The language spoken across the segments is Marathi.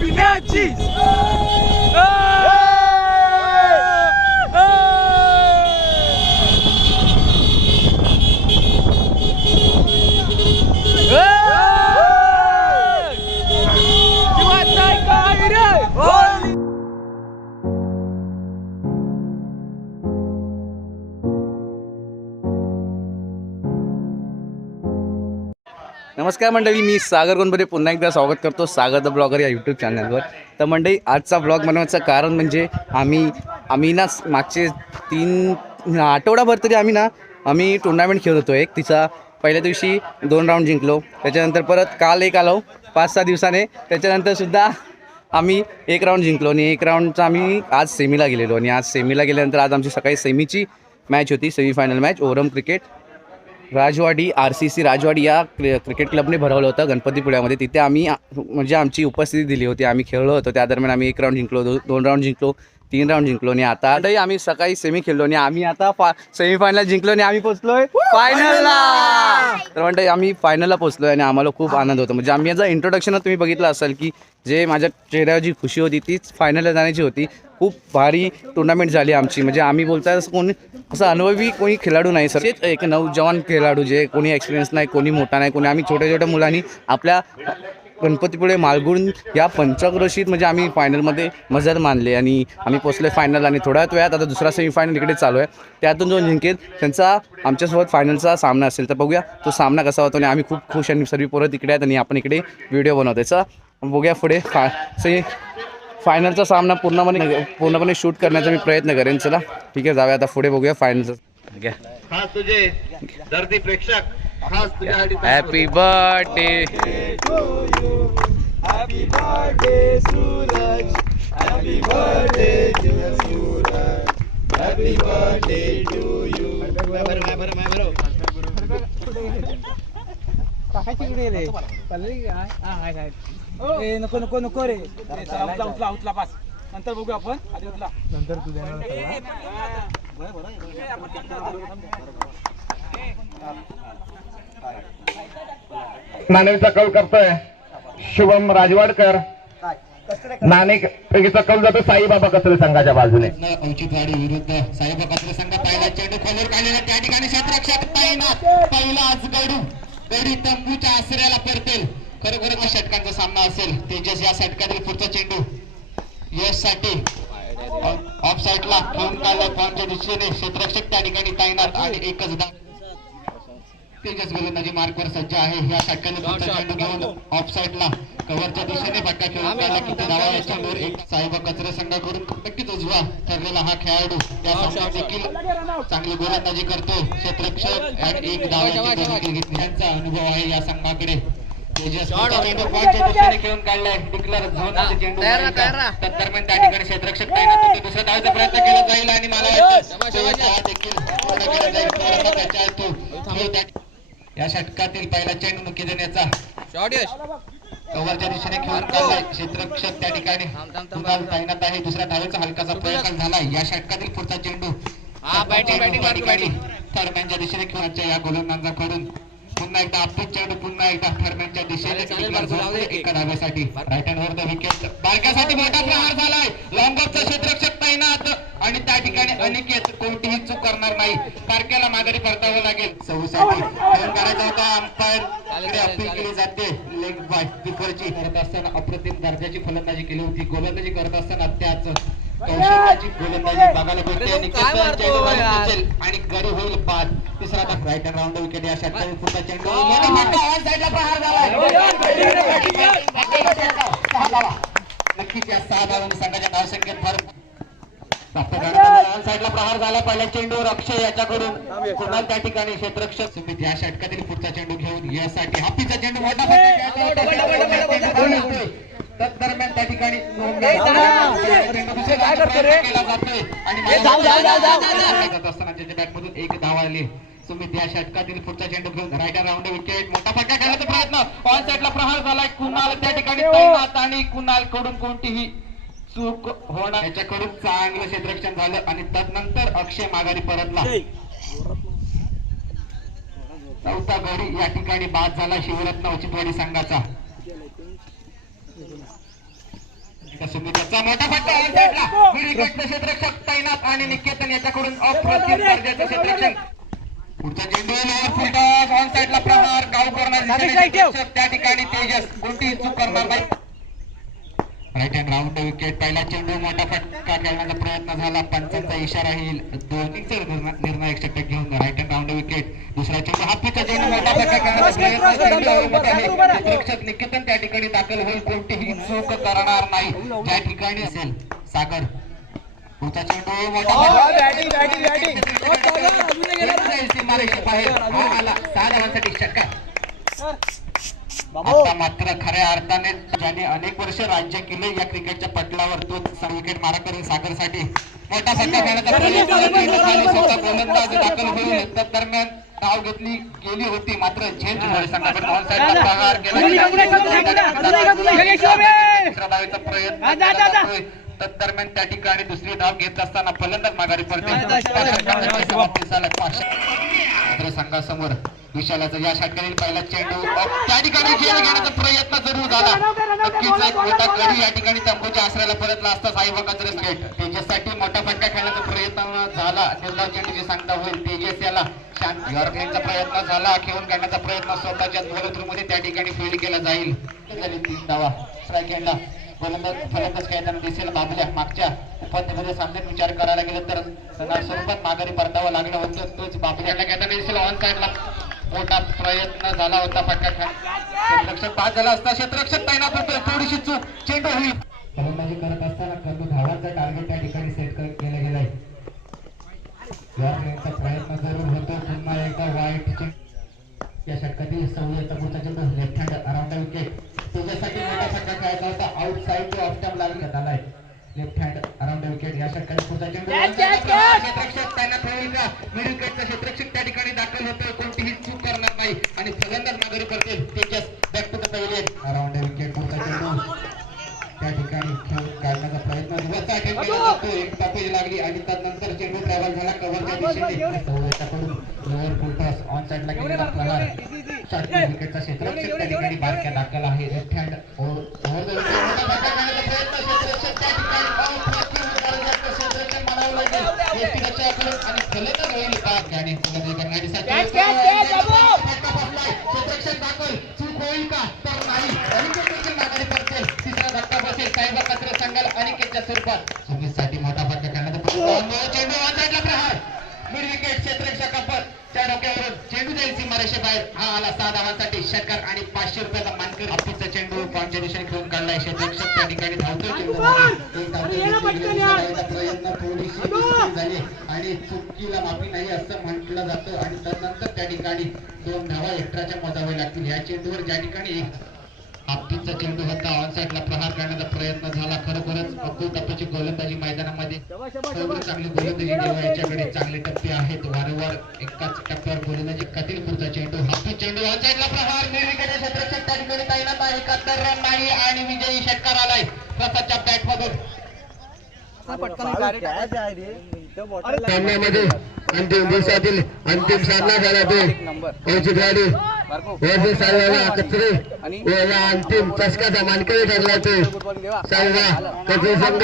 Pinachis! नमस्कार मंडळी मी सागर गोंदमध्ये पुन्हा एकदा स्वागत करतो सागर द ब्लॉगर या यूट्यूब चॅनलवर तर मंडळी आजचा ब्लॉग बनवायचं कारण म्हणजे आम्ही आम्ही ना मागचे तीन आठवडाभर तरी आम्ही ना आम्ही टुर्नामेंट खेळत होतो एक. तिचा पहिल्या दिवशी दोन राऊंड जिंकलो. त्याच्यानंतर परत काल एक आलो पाच सहा दिवसाने. त्याच्यानंतर सुद्धा आम्ही एक राऊंड जिंकलो आणि एक राऊंडचा आम्ही आज सेमीला गेलेलो. आणि आज सेमीला गेल्यानंतर आज आमची सकाळी सेमीची मॅच होती सेमीफायनल मॅच ओरम cricket Rajwadi R C C Rajwadi या क्रि क्रिकेट क्लबने भरवलं होतं गणपतीपुळ्यामध्ये. तिथे आम्ही म्हणजे आमची उपस्थिती दिली होती. आम्ही खेळलो होतो. त्या दरम्यान आम्ही एक राऊंड जिंकलो दो दोन राऊंड जिंकलो. तीन राऊंड जिंकलो आणि आता आताही आम्ही सकाळी सेमी खेळलो आणि आम्ही आता फा सेमीफायनल जिंकलो आणि आम्ही पोचलोय फायनलला तर म्हणते आम्ही फायनलला पोचलोय आणि आम्हाला खूप आनंद होतो. म्हणजे आम्ही याचं इंट्रोडक्शन तुम्ही बघितलं असेल की जे माझ्या चेहऱ्यावर जी खुशी होती तीच फायनलला जाण्याची होती. खूप भारी टुर्नामेंट झाली आमची. म्हणजे आम्ही बोलताय असं कोणी असं अनुभवी कोणी खेळाडू नाही सर. एक नौजवान खेळाडू जे कोणी एक्सपिरियन्स नाही कोणी मोठा नाही कोणी आम्ही छोट्या छोट्या मुलांनी आपल्या गणपतीपुळे मालगुण या पंचक्रोशीत म्हणजे आम्ही फायनलमध्ये मजर मानले आणि आम्ही पोचले फायनल आणि थोड्याच वेळात आता दुसरा सेमीफायनल इकडे चालू आहे. त्यातून जो जिंकेल त्यांचा आमच्यासोबत फायनलचा सामना असेल तर बघूया तो सामना कसा होतो आणि आम्ही खूप खुश आणि सर्व पोरं तिकडे आहेत आणि आपण इकडे व्हिडिओ बनवतो याचा बघूया पुढे. फा से फायनलचा सामना पूर्णपणे पूर्णपणे शूट करण्याचा मी प्रयत्न करेन. चला ठीक आहे जाऊया आता पुढे बघूया फायनलचा घ्या. खास तुझे दर्दी प्रेक्षक खास तुझ्यासाठी हॅपी बर्थडे नको नको नको रे चला, उचला उचला उचला पास नंतर बघू आपण आधी उचला नंतर नाणेचा कौल करतोय शुभम राजवाडकर. नाणे पैकीचा कौल जातो साईबाबा कसरे संघाच्या बाजूने. औचित्यवाडी विरुद्ध साहेब कसले संघ? पहिला चेंडू खोलवर काढलेला त्या ठिकाणी क्षेत्ररक्षक तैनात पहिला आज गडू गडी तंबूच्या आश्रयाला परतेल खरोखर या षटकांचा सामना असेल. तेजस या षटकातील पुढचा चेंडू. यशसाठी ऑफ साईडला खेळून काढला फॉर्मच्या दिशेने क्षेत्ररक्षक त्या ठिकाणी तैनात आणि एकच धाव. तेजस गोलंदाजी मार्कवर सज्ज आहे. या षटकाने पुढचा चेंडू घेऊन ऑफ साईडला कव्हरच्या दिशेने फटका खेळून काढला. किती धावा या चेंडूवर एक साहेब कचरे संघाकडून नक्कीच उजवा ठरलेला हा खेळाडू. या सामन्यात देखील चांगली गोलंदाजी करतो. क्षेत्ररक्षक आणि एक धावाची देखील घेतली. यांचा अनुभव आहे या संघाकडे. खेळून काढलाय. चेंडू तर दरम्यान त्या ठिकाणी क्षेत्ररक्षक तैनात होते दुसऱ्या धावाचा प्रयत्न केला जाईल आणि मला वाटतं देखील या षटकातील पहिला चेंडू मुख्य देण्याचा कव्हरच्या दिशेने खेळून काढलाय क्षेत्ररक्षक त्या ठिकाणी. कुणाल तैनात आहे. दुसऱ्या धावेचा हलकासा प्रयत्न झालाय. या षटकातील पुढचा चेंडू थर्मॅनच्या दिशेने खेळायच्या या गोलंदाजाकडून पुन्हा एकदा आपली चेंडू पुन्हा एकदा थर्मॅनच्या दिशेने झाला एका धावेसाठी राईट हँडवर द विकेट बारक्यासाठी मोठा प्रहार झालाय. लॉंगॉपचा क्षेत्ररक्षक तैनात आणि त्या ठिकाणी अनिकेत कोणतीही चूक करणार नाही. तारखेला माघारी परतावं लागेल. होता अंपायर अपील केली जाते. लेग बाय किपरची करत असताना अप्रतिम दर्जाची फलंदाजी केली होती. गोलंदाजी करत असताना त्याच कौशल्याची गोलंदाजी बघायला भेटते आणि गडी होईल बाद तिसरा दाख राईट हँड राऊंड विकेट या षटकातील पुढचा चेंडू. मोठा फटका ऑन साईडला प्रहार झाला नक्कीच या सहा धावांनी संघाच्या धावसंख्येत भर साईडला प्रहार झाला. पहिल्या चेंडूवर अक्षय याच्याकडून. कुणाल त्या ठिकाणी क्षेत्ररक्षक सुमित या षटकातील पुढचा चेंडू घेऊन यासाठी हापीचा चेंडू मोठा. तदरम्यान त्या ठिकाणी चेंडू दुसऱ्या धावेचा प्रयत्न केला जातोय. आणि जात असताना त्याच्या बॅटमधून एक धाव आली. सुमित या षटकातील पुढचा चेंडू घेऊन रायडर राऊंड विकेट. मोठा फटका खेळण्याचा प्रयत्न. ऑन साईडला प्रहार झालाय. कुणाल त्या ठिकाणी तैनात आणि कुणाल कडून कोणतीही चूक होणार. याच्याकडून चांगलं क्षेत्ररक्षण झालं आणि तदनंतर अक्षय माघारी परतला. चौथा गडी या ठिकाणी बाद झाला शिवरत्न औचितवाडी संघाचा. त्या सुमित्राचा मोठा फटका on side ला. मिडविकेटचं क्षेत्ररक्षक तैनात आणि निकेतन याच्याकडून अप्रतिम दर्जाचं क्षेत्ररक्षण. पुढचा चेंडू फुलटॉस ऑन साइडला प्रहार गाव करणार त्या ठिकाणी तेजस कोणतीही चूक करणार नाही. राईट हँड राऊंड विकेट पहिला चेंडू मोठा फटका खेळण्याचा प्रयत्न झाला. पंचांचा इशारा येईल. दोन्हीचे निर्णा- निर्णायक षटक घेऊन राईट हँड राऊंड विकेट दुसरा चेंडू. हापीचा चेंडू मोठा फटका खेळण्याचा प्रयत्न आहे. निकेतन त्या ठिकाणी दाखल होईल. कोणतीही चूक करणार नाही. त्या ठिकाणी असेल सागर. पुढचा चेंडू मोठा सीमारेषे बाहेर. हा आला सहा धावांसाठी षटकार. आता मात्र खऱ्या अर्थाने ज्याने अनेक वर्ष राज्य केले या क्रिकेटच्या पटलावर सर्व विकेट माराकरी सागरसाठी. मोठा फटका खेळण्याचा स्वतः गोलंदाज दाखल त्या दरम्यान धाव घेतली गेली होती. मात्र धावेचा प्रयत्न. तदरम्यान त्या ठिकाणी दुसरी धाव घेत असताना फलंदाज माघारी पडते संघासमोर विशालाचा या षटकातील पहिला चेंडू त्या ठिकाणी खेळ घेण्याचा प्रयत्न जरूर झाला. नक्कीच एक मोठा गडी या ठिकाणी तंबूच्या आश्रयाला परतला असता साईबा कचरे गेट तेजससाठी मोठा फटका खेळण्याचा प्रयत्न झाला. निर्धाव चेंडूची सांगता होईल तेजस याला शांत यॉर्कलेनचा प्रयत्न झाला. खेळून काढण्याचा प्रयत्न स्वतःच्या मध्ये त्या ठिकाणी फील्ड केला जाईल. झाली तीन धावा. स्ट्राईक हँडला गोलंदाज फलंदाज खेळताना दिसेल बाबल्या. मागच्या उपाध्यमध्ये सामन्यात विचार करायला गेलं तर स्वरूपात माघारी परतावं लागलं होतं. तोच बाबल्याला खेळताना दिसेल ऑन साईडला मोठा प्रयत्न झाला होता फटका खेळ क्षेत्ररक्षक बाद झाला असता क्षेत्ररक्षक तैनात होतो थोडीशी चूक चेंडू होईल. फलंदाजी करत असताना कल्लू धावांचा टार्गेट त्या ठिकाणी सेट केला गेलाय यांचा प्रयत्न जरूर होतो. पुन्हा एकदा वाईट या षटकातील सवयीचा पुढचा चेंडू लेफ्ट हँड अराउंड विकेट त्याच्यासाठी मोठा फटका खेळायचा होता. आउटसाइड टू ऑफ स्टंप लागण्यात आलाय लेफ्ट हँड विकेट या षटकातील पुढचा चेंडू क्षेत्ररक्षक तैनात होईल का मिड विकेटचा क्षेत्ररक्षक त्या ठिकाणी दाखल होतो कोणतीही चूक करणार नाही. आणि फलंदाज माघारी पडतील. तेजस बॅक टू द पहिले अराउंड विकेट पुढचा चेंडू. त्या ठिकाणी खेळ काढण्याचा प्रयत्न दिवसचा खेळ केला जातो एक लागली आणि त्यानंतर चेंडू ट्रॅव्हल झाला. कव्हरच्या दिशेने. लोअर ऑन साईडला प्रहार विकेटचा क्षेत्ररक्षक त्या ठिकाणी बारक्या दाखल आहे. Left hand over the wicket मोठा प्रयत्न क्षेत्ररक्षक त्या ठिकाणी यष्टीरक्षकाकडून आणि का त्याने फलंदाजी करण्यासाठी फटका बसलाय क्षेत्ररक्षक दाखल. चूक होईल का? तर नाही. माघारी तिसरा धक्का बसेल. साहेबा कचरे सांगाल अनिकेतच्या स्वरूपात. सुमितसाठी मोठा फटका करण्याचा चेंडू ऑन साईडला प्रहार. मिड विकेट क्षेत्ररक्षक आपण त्या डोक्यावरून. चेंडू जाईल सीमारेषे बाहेर. हा आला सहा धावांसाठी षटकार आणि पाचशे रुपयाचा मानकर. आपलीचा चेंडू दिशेने खेळून काढलाय क्षेत्ररक्षक त्या ठिकाणी धावतो प्रयत्न थोडीशी झाली. आणि चुकीला माफी नाही असं म्हटलं जातं. आणि त्यानंतर त्या ठिकाणी दोन धावा एक्स्ट्राच्या मोजावे लागतील. या चेंडूवर ज्या ठिकाणी आपटीचा चेंडू होता ऑन साईडला प्रहार करण्याचा प्रयत्न झाला खरोखरच अब्दुल टप्प्याची गोलंदाजी मैदानामध्ये चांगली गोलंदाजी जेव्हा याच्याकडे चांगले टप्पे आहेत वारंवार एकाच टप्प्यावर गोलंदाजी कठीण पुढचा चेंडू हापी चेंडू ऑन साईडला प्रहार निर्विकेट क्षेत्ररक्षक त्या ठिकाणी तैनात आहे एकाहत्तर रन नाही आणि विजयी षटकार आलाय प्रसादच्या बॅट मधून सामन्यामध्ये अंतिम दिवसातील अंतिम सामना झाला तो. याची गाडी सारवाला कचरे अंतिम चषकाचा मानकरी ठरला तो. सांगा कचरे संघ.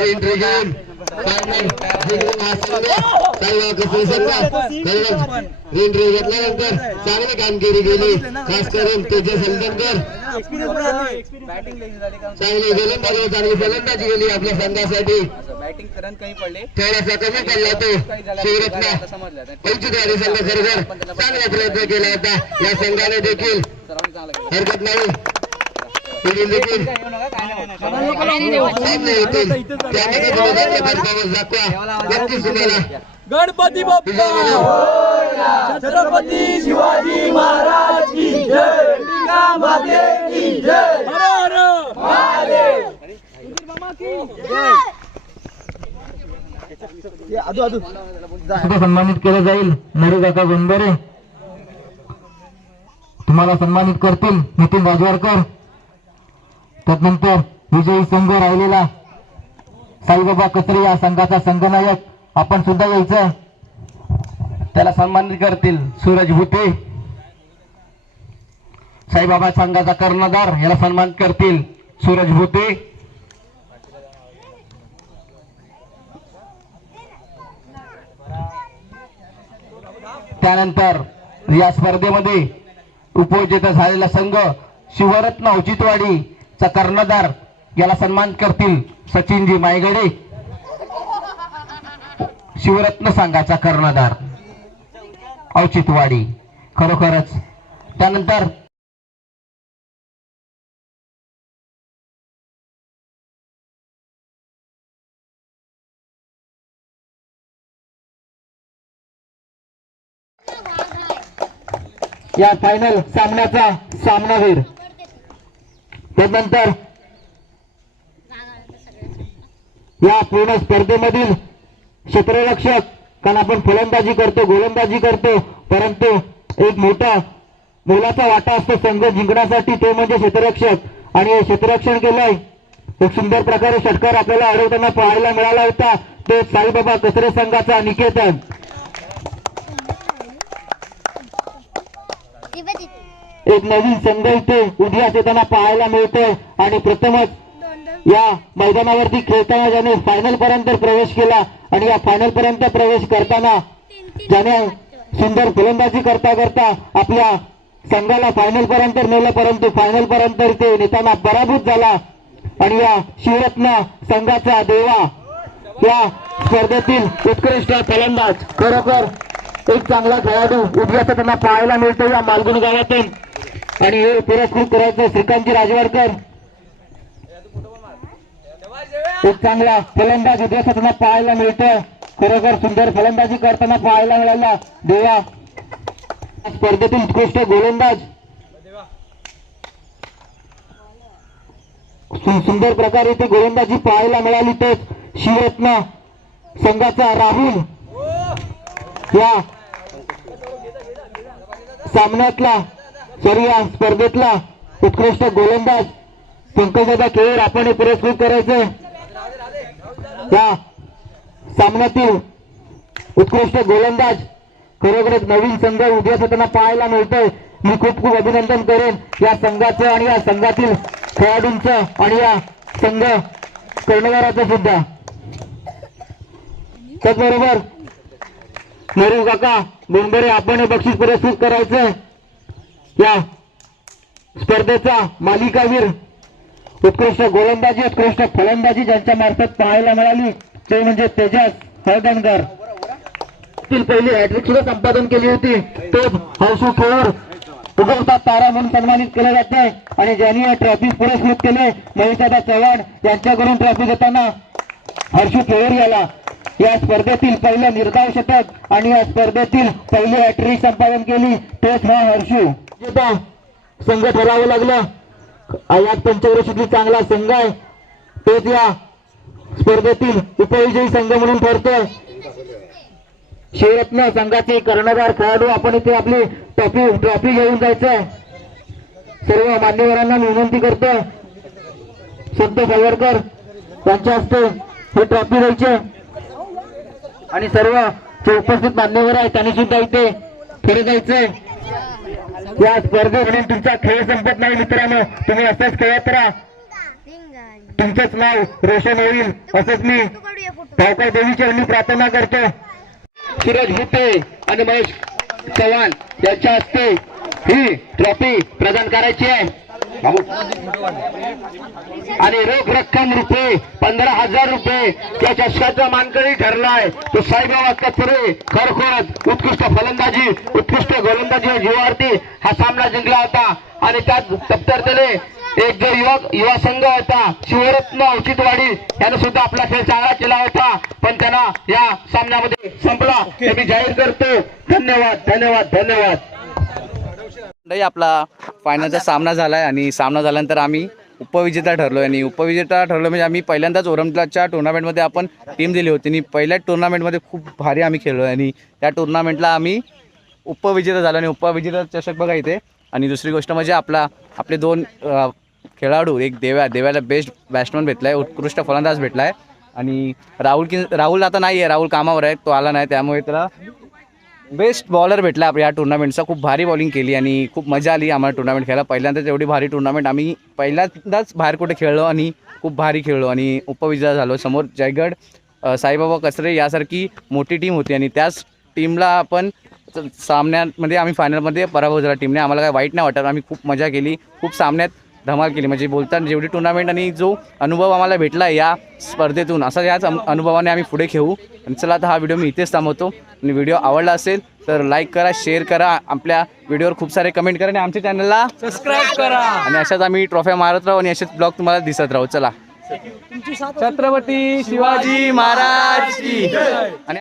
एंट्री घेऊन एंट्री घेतल्यानंतर चांगली कामगिरी केली. खास करून तेजस हलदनकर चांगली गोलंदाजी चांगली फलंदाजी केली आपल्या संघासाठी बॅटिंग करत काही पडले. थोडासा कमी पडला तो. पंचधारी संघ खरोखर चांगला प्रयत्न केला होता या संघाने देखील हरकत नाही. येतील नक्कीच तुम्हाला गणपती बाप्पा! छत्रपती शिवाजी महाराज की जय! अंबिका माते की जय! हर हर महादेव! जय सन्मानित केलं जाईल? नरेगाचा गोंदरे तुम्हाला सन्मानित करतील नितीन राजवाडकर. तदनंतर विजयी संघ राहिलेला साईबाबा कचरे या संघाचा संघनायक. आपण सुद्धा यायचं. त्याला सन्मानित करतील सूरज भुते. साईबाबा संघाचा कर्णधार याला सन्मानित करतील सूरज भुते. त्यानंतर या स्पर्धेमध्ये उपविजेता झालेला संघ शिवरत्न औचितवाडी चा कर्णधार याला सन्मान करतील सचिनजी मायगडे. शिवरत्न संघाचा कर्णधार. औचितवाडी खरोखरच. त्यानंतर या फायनल सामन्याचा सामनावीर त्यानंतर या पूर्ण स्पर्धेमधील क्षेत्ररक्षक कारण आपण फलंदाजी करतो गोलंदाजी करतो परंतु एक मोठा मोलाचा वाटा असतो संघ जिंकण्यासाठी तो म्हणजे क्षेत्ररक्षक आणि हे क्षेत्ररक्षण केलंय एक सुंदर प्रकारे षटकार आपल्याला अडवताना पाहायला मिळाला होता तो साईबाबा कसरे संघाचा निकेतन. एक नवीन संघ इथे उदयास येताना पाहायला मिळतोय. आणि प्रथमच या मैदानावरती खेळताना ज्याने फायनल पर्यंत प्रवेश केला आणि या फायनल पर्यंत प्रवेश करताना ज्याने सुंदर फलंदाजी करता करता आपल्या संघाला फायनल पर्यंत नेलं परंतु फायनल पर्यंत इथे नेताना पराभूत झाला. आणि या शिवरत्न संघाचा देवा या स्पर्धेतील उत्कृष्ट फलंदाज खरोखर एक चांगला खेळाडू उद्याचा त्यांना पाहायला मिळतो या मालगुण गावातून. आणि हे पुरस्कृत करायचं श्रीकांतजी राजवाडकर. एक चांगला फलंदाज उद्या त्यांना पाहायला मिळतं. खरोखर सुंदर फलंदाजी करताना पाहायला मिळाला. देवा. स्पर्धेतील उत्कृष्ट गोलंदाज. सुंदर प्रकारे ते गोलंदाजी पाहायला मिळाली तेच शिवरत्न संघाचा राहुल या सामन्यातला सॉरी या स्पर्धेतला उत्कृष्ट गोलंदाज पंकजदा केळर आपण हे पुरस्कृत करायचे. या सामन्यातील उत्कृष्ट गोलंदाज खरोखरच नवीन संघ उभ्या त्यांना पाहायला मिळतोय. मी खूप खूप अभिनंदन करेन या संघाचं आणि या संघातील खेळाडूंचं आणि या संघ कर्णधाराचं सुद्धा. त्याचबरोबर नरू काका बोंबरे आपण हे बक्षीस पुरस्कृत करायचं. या स्पर्धेचा मालिकावीर उत्कृष्ट गोलंदाजी उत्कृष्ट फलंदाजी ज्यांच्या मार्फत पाहायला मिळाली. ते म्हणजे तेजस हळदणकर. पहिली हॅट्रिक सुद्धा संपादन केली होती. तो हौसू खेळर उगवता तारा म्हणून सन्मानित केले जाते आणि ज्यांनी या ट्रॉफी पुरस्कृत केले महेशदादा चव्हाण यांच्याकडून ट्रॉफी देताना हर्षू खेळर याला. या स्पर्धेतील पहिलं निर्धाव शतक आणि या स्पर्धेतील पहिली हॅट्रिक संपादन केली. तोच हा हर्षू. विजेता संघ ठरावं लागलं. यात पंचवर्षी चांगला संघ आहे. तोच या स्पर्धेतील उपविजयी संघ म्हणून ठरतोय. शिवरत्न संघाचे कर्णधार खेळाडू आपण इथे आपली ट्रॉफी ट्रॉफी घेऊन जायचंय. सर्व मान्यवरांना विनंती करतो संत सावरकर यांच्या हस्ते हे ट्रॉफी द्यायचे. आणि सर्व जे उपस्थित मान्यवर आहेत त्यांनी सुद्धा इथे पुढे जायचंय. या स्पर्धेवरील तुमचा खेळ संपत नाही मित्रांनो. तुम्ही असंच खेळत राहा. तुमचंच नाव रोशन होईल असंच मी पावकर देवीच्या यांनी प्रार्थना करतो. सूरज भुते आणि महेश चव्हाण यांच्या हस्ते ही ट्रॉफी प्रदान करायची आहे. आणि रोख रक्कम रुपये पंधरा हजार रुपये त्या चषकाचा मानकरी ठरलाय. तो साईबाबा कचरे खरोखरच उत्कृष्ट फलंदाजी उत्कृष्ट गोलंदाजी जीवार्थी हा सामना जिंकला होता. आणि त्यात दप्तरतेने एक जो युवा युवा संघ होता शिवरत्न औचितवाडी याने सुद्धा आपला खेळ चांगला केला होता. पण त्यांना या सामन्यामध्ये संपला. हे मी जाहीर करतो. धन्यवाद धन्यवाद धन्यवाद. मंडळी आपला फायनलचा सामना झाला आहे आणि सामना झाल्यानंतर आम्ही उपविजेता ठरलो आणि उपविजेता ठरलो म्हणजे आम्ही पहिल्यांदाच ओरमलाच्या टुर्नामेंटमध्ये आपण टीम दिली होती आणि पहिल्याच टुर्नामेंटमध्ये खूप भारी आम्ही खेळलो आणि त्या टुर्नामेंटला आम्ही उपविजेता झालो आणि उपविजेता चषक बघा इथे. आणि दुसरी गोष्ट म्हणजे आपला आपले दोन खेळाडू एक देव्या देव्याला बेस्ट बॅट्समन भेटला आहे उत्कृष्ट फलंदाज भेटला आहे आणि राहुल की राहुल आता नाही आहे राहुल कामावर आहे तो आला नाही त्यामुळे त्याला बेस्ट बॉलर भेटला आपल्या या टुर्नामेंटचा. खूप भारी बॉलिंग केली आणि खूप मजा आली आम्हाला टुर्नामेंट खेळायला. पहिल्यांदाच एवढी भारी टुर्नामेंट. आम्ही पहिल्यांदाच बाहेर कुठे खेळलो आणि खूप भारी खेळलो आणि उपविजय झालो. समोर जयगड साईबाबा कसरे यासारखी मोठी टीम होती आणि त्याच टीमला आपण सामन्यामध्ये म्हणजे सामन्यांमध्ये आम्ही फायनलमध्ये पराभव झाला टीमने. आम्हाला काय वाईट नाही वाटत. आम्ही खूप मजा केली. खूप सामन्यात धमाल केली. म्हणजे बोलताना जेवढी टुर्नामेंट आणि जो अनुभव आम्हाला भेटला या स्पर्धेतून असा याच अनुभवाने आम्ही पुढे खेळू. आणि चला आता हा व्हिडिओ मी इथेच थांबवतो. आणि व्हिडिओ आवडला असेल तर लाईक करा शेअर करा आपल्या व्हिडिओवर खूप सारे कमेंट करा आणि आमच्या चॅनलला सबस्क्राईब करा. आणि अशाच आम्ही ट्रॉफ्या मारत राहू आणि असेच ब्लॉग तुम्हाला दिसत राहू. चला. छत्रपती शिवाजी महाराज की. आणि